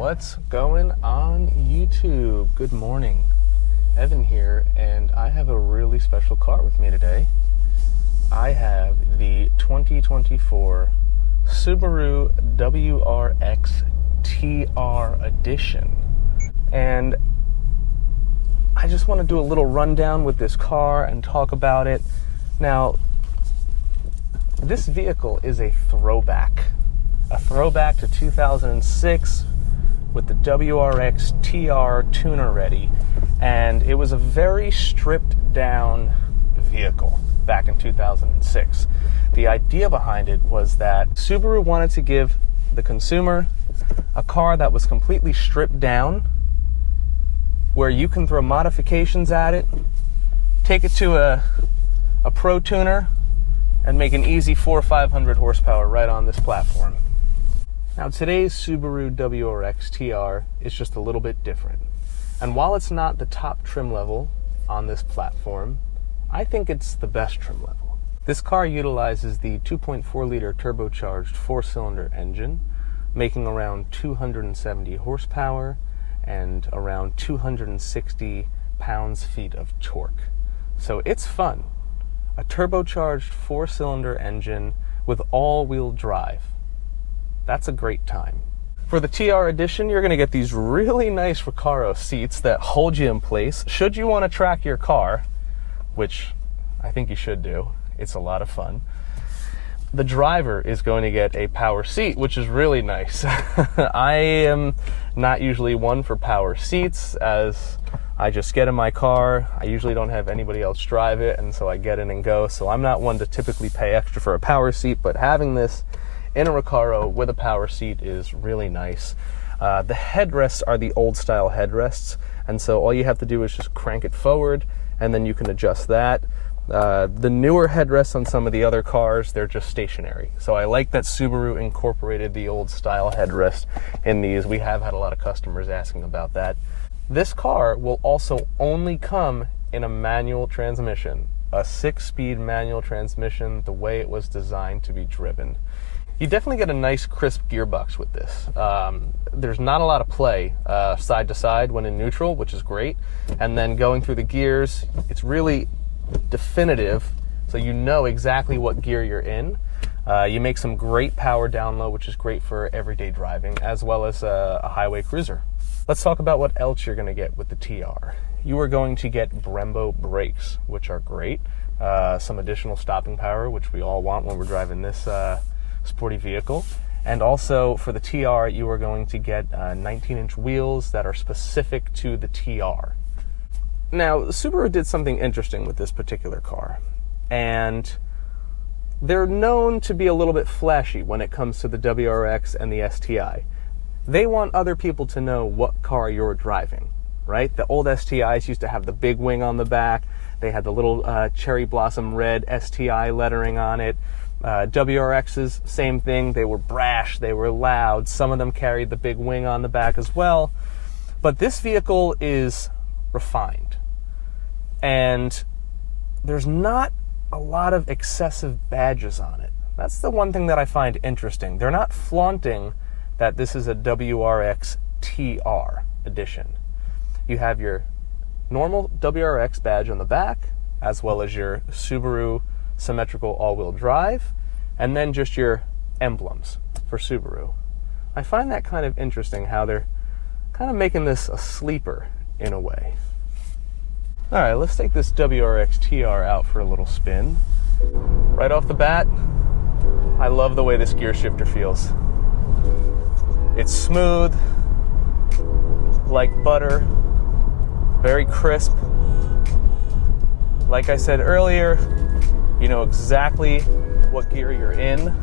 What's going on YouTube? Good morning. Evan here, and I have a really special car with me today. I have the 2024 Subaru WRX TR Edition. And I just want to do a little rundown with this car and talk about it. Now, this vehicle is a throwback to 2006 with the WRX TR tuner ready, and it was a very stripped down vehicle back in 2006. The idea behind it was that Subaru wanted to give the consumer a car that was completely stripped down, where you can throw modifications at it, take it to a pro tuner, and make an easy 400 or 500 horsepower right on this platform. Now, today's Subaru WRX TR is just a little bit different. And while it's not the top trim level on this platform, I think it's the best trim level. This car utilizes the 2.4-liter turbocharged 4-cylinder engine, making around 270 horsepower and around 260 pounds-feet of torque. So it's fun. A turbocharged 4-cylinder engine with all-wheel drive. That's a great time. For the TR Edition, you're going to get these really nice Recaro seats that hold you in place should you want to track your car, which I think you should do. It's a lot of fun. The driver is going to get a power seat, which is really nice. I am not usually one for power seats, as I just get in my car. I usually don't have anybody else drive it, and so I get in and go. So I'm not one to typically pay extra for a power seat, but having this in a Recaro with a power seat is really nice. The headrests are the old style headrests, and so all you have to do is just crank it forward, and then you can adjust that. The newer headrests on some of the other cars, they're just stationary. So I like that Subaru incorporated the old style headrest in these. We have had a lot of customers asking about that. This car will also only come in a manual transmission, a 6-speed manual transmission, the way it was designed to be driven. You definitely get a nice crisp gearbox with this. There's not a lot of play side to side when in neutral, which is great. And then going through the gears, it's really definitive, so you know exactly what gear you're in. You make some great power down low, which is great for everyday driving, as well as a highway cruiser. Let's talk about what else you're going to get with the TR. You are going to get Brembo brakes, which are great. Some additional stopping power, which we all want when we're driving this sporty vehicle. And also for the TR, you are going to get 19-inch wheels that are specific to the TR. Now, Subaru did something interesting with this particular car, and they're known to be a little bit flashy when it comes to the WRX and the STI. They want other people to know what car you're driving, right? The old STIs used to have the big wing on the back. They had the little cherry blossom red STI lettering on it. WRXs, same thing. They were brash, they were loud. Some of them carried the big wing on the back as well. But this vehicle is refined, and there's not a lot of excessive badges on it. That's the one thing that I find interesting. They're not flaunting that this is a WRX TR edition. You have your normal WRX badge on the back, as well as your Subaru symmetrical all-wheel drive, and then just your emblems for Subaru. I find that kind of interesting, how they're kind of making this a sleeper in a way. All right, let's take this WRX TR out for a little spin. Right off the bat, I love the way this gear shifter feels. It's smooth, like butter, very crisp. Like I said earlier, you know exactly what gear you're in.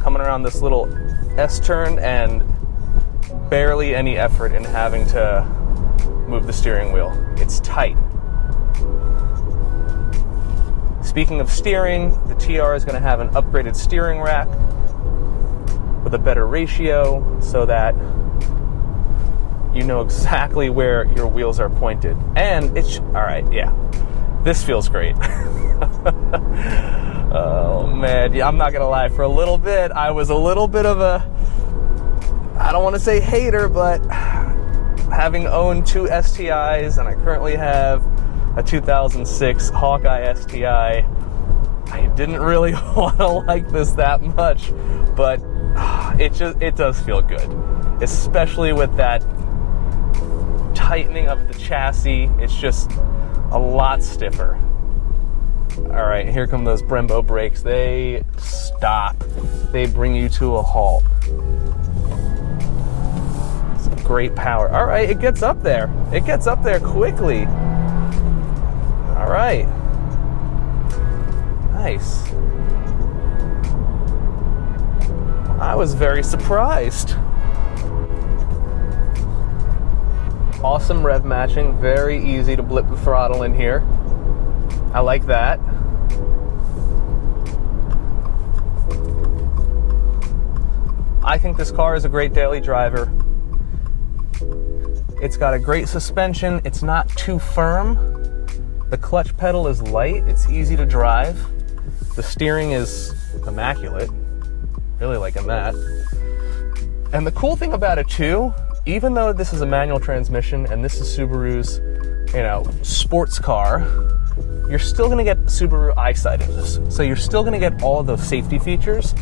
Coming around this little S-turn, and barely any effort in having to move the steering wheel. It's tight. Speaking of steering, the TR is going to have an upgraded steering rack with a better ratio so that you know exactly where your wheels are pointed. And it's, all right, yeah, this feels great. Oh man, yeah, I'm not gonna lie, for a little bit I was a little bit of a I don't want to say hater, but having owned 2 STIs, and I currently have a 2006 Hawkeye STI, I didn't really want to like this that much, but it does feel good, especially with that tightening of the chassis. It's just a lot stiffer. All right, here come those Brembo brakes. They stop. They bring you to a halt. Some great power. All right, it gets up there. It gets up there quickly. All right. Nice. I was very surprised. Awesome rev matching. Very easy to blip the throttle in here. I like that. I think this car is a great daily driver. It's got a great suspension. It's not too firm. The clutch pedal is light. It's easy to drive. The steering is immaculate. Really liking that. And the cool thing about it too, even though this is a manual transmission and this is Subaru's, sports car, you're still gonna get Subaru eyesight in this. So you're still gonna get all of those safety features.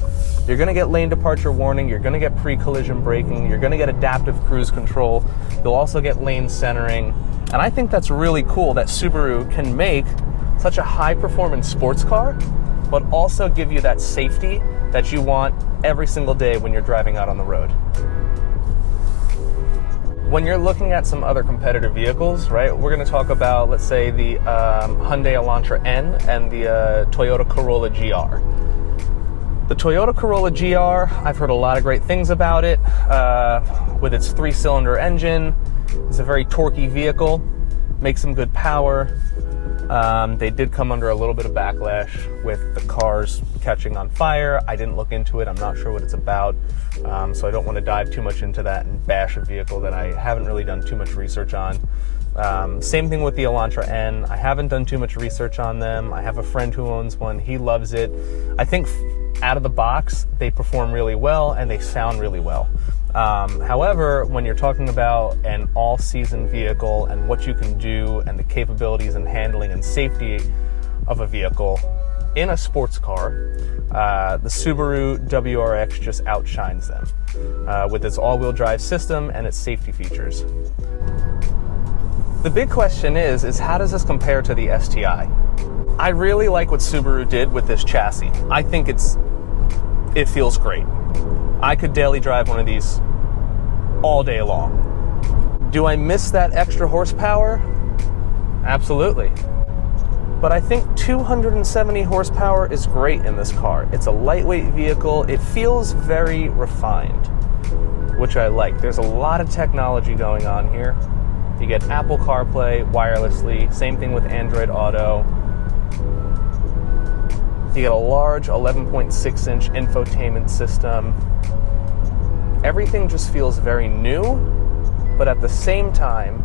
You're gonna get lane departure warning, you're gonna get pre-collision braking, you're gonna get adaptive cruise control, you'll also get lane centering. And I think that's really cool that Subaru can make such a high-performance sports car, but also give you that safety that you want every single day when you're driving out on the road. When you're looking at some other competitive vehicles, right, we're going to talk about, let's say, the Hyundai Elantra N and the Toyota Corolla GR. The Toyota Corolla GR, I've heard a lot of great things about it. With its 3-cylinder engine, it's a very torquey vehicle, makes some good power. They did come under a little bit of backlash with the cars catching on fire. I didn't look into it. I'm not sure what it's about. So I don't want to dive too much into that and bash a vehicle that I haven't really done too much research on. Same thing with the Elantra N. I haven't done too much research on them. I have a friend who owns one. He loves it. I think out of the box, they perform really well and they sound really well. However, when you're talking about an all-season vehicle and what you can do and the capabilities and handling and safety of a vehicle in a sports car, the Subaru WRX just outshines them with its all-wheel drive system and its safety features. The big question is how does this compare to the STI? I really like what Subaru did with this chassis. I think it feels great. I could daily drive one of these all day long. Do I miss that extra horsepower? Absolutely. But I think 270 horsepower is great in this car. It's a lightweight vehicle. It feels very refined, which I like. There's a lot of technology going on here. You get Apple CarPlay wirelessly, same thing with Android Auto. You get a large 11.6-inch infotainment system. Everything just feels very new, but at the same time,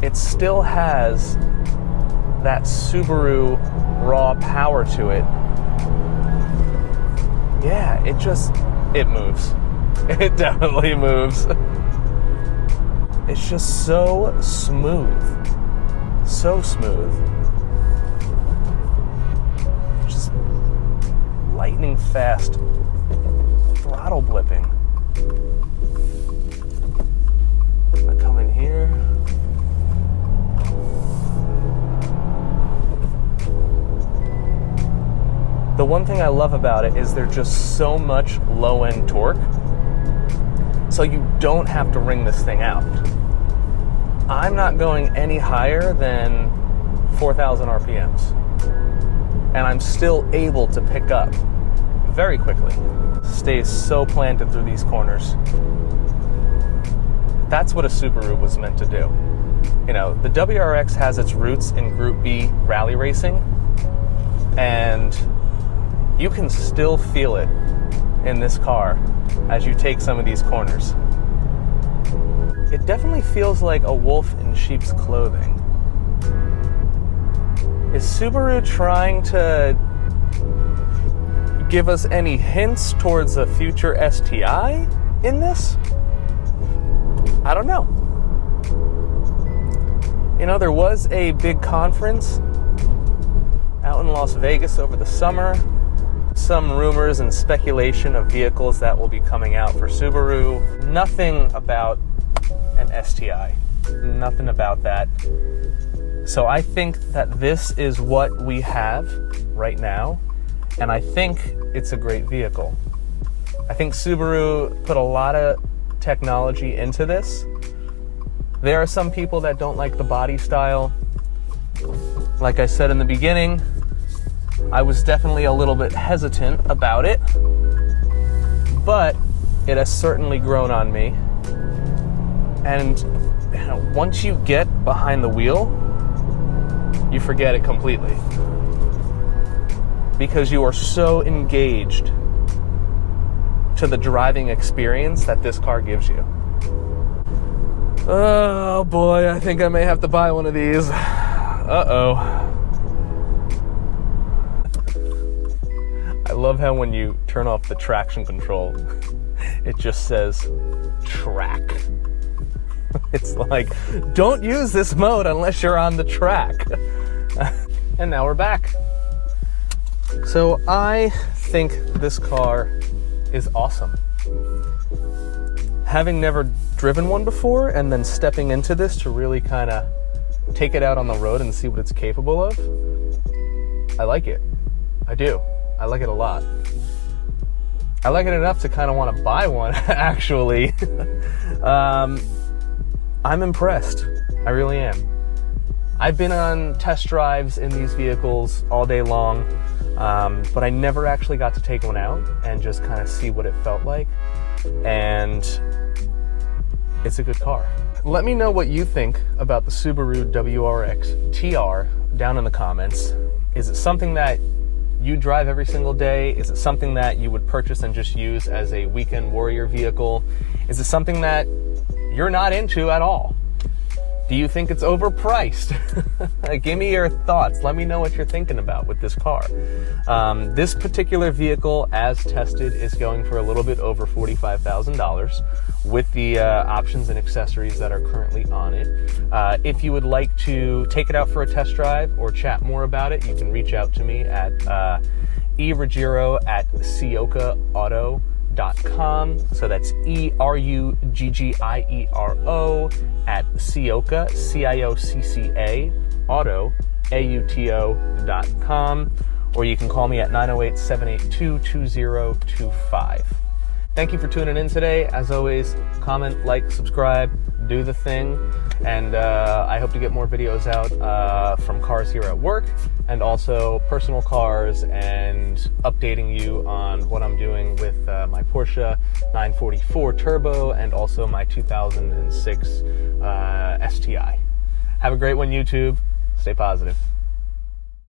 it still has that Subaru raw power to it. Yeah, it moves. It definitely moves. It's just so smooth. So smooth. Just lightning fast throttle blipping. I come in here. The one thing I love about it is there's just so much low-end torque, so you don't have to wring this thing out. I'm not going any higher than 4,000 RPMs, and I'm still able to pick up very quickly. Stays so planted through these corners. That's what a Subaru was meant to do. The WRX has its roots in Group B rally racing, and you can still feel it in this car as you take some of these corners. It definitely feels like a wolf in sheep's clothing. Is Subaru trying to give us any hints towards a future STI in this? I don't know. You know, there was a big conference out in Las Vegas over the summer. Some rumors and speculation of vehicles that will be coming out for Subaru. Nothing about an STI. Nothing about that. So I think that this is what we have right now, and I think it's a great vehicle. I think Subaru put a lot of technology into this. There are some people that don't like the body style. Like I said in the beginning, I was definitely a little bit hesitant about it, but it has certainly grown on me. And you know, once you get behind the wheel, you forget it completely, because you are so engaged to the driving experience that this car gives you. Oh boy, I think I may have to buy one of these. Uh-oh. I love how when you turn off the traction control, it just says track. It's like, don't use this mode unless you're on the track. And now we're back. So I think this car is awesome. Having never driven one before and then stepping into this to really kind of take it out on the road and see what it's capable of, I like it. I do. I like it a lot. I like it enough to kind of want to buy one, actually. I'm impressed. I really am. I've been on test drives in these vehicles all day long, but I never actually got to take one out and just kind of see what it felt like. And it's a good car. Let me know what you think about the Subaru WRX TR down in the comments. Is it something that you drive every single day? Is it something that you would purchase and just use as a weekend warrior vehicle? Is it something that you're not into at all? Do you think it's overpriced? Give me your thoughts. Let me know what you're thinking about with this car. This particular vehicle, as tested, is going for a little bit over $45,000 with the options and accessories that are currently on it. If you would like to take it out for a test drive or chat more about it, you can reach out to me at eruggiero@cioccaauto.com. So that's ERUGGIERO at Ciocca, CIOCCA, auto, AUTO.com, or you can call me at 908-782-2025. Thank you for tuning in today. As always, comment, like, subscribe, do the thing, and I hope to get more videos out from cars here at work, and also personal cars, and updating you on what I'm doing with my Porsche 944 Turbo and also my 2006 STI. Have a great one, YouTube. Stay positive.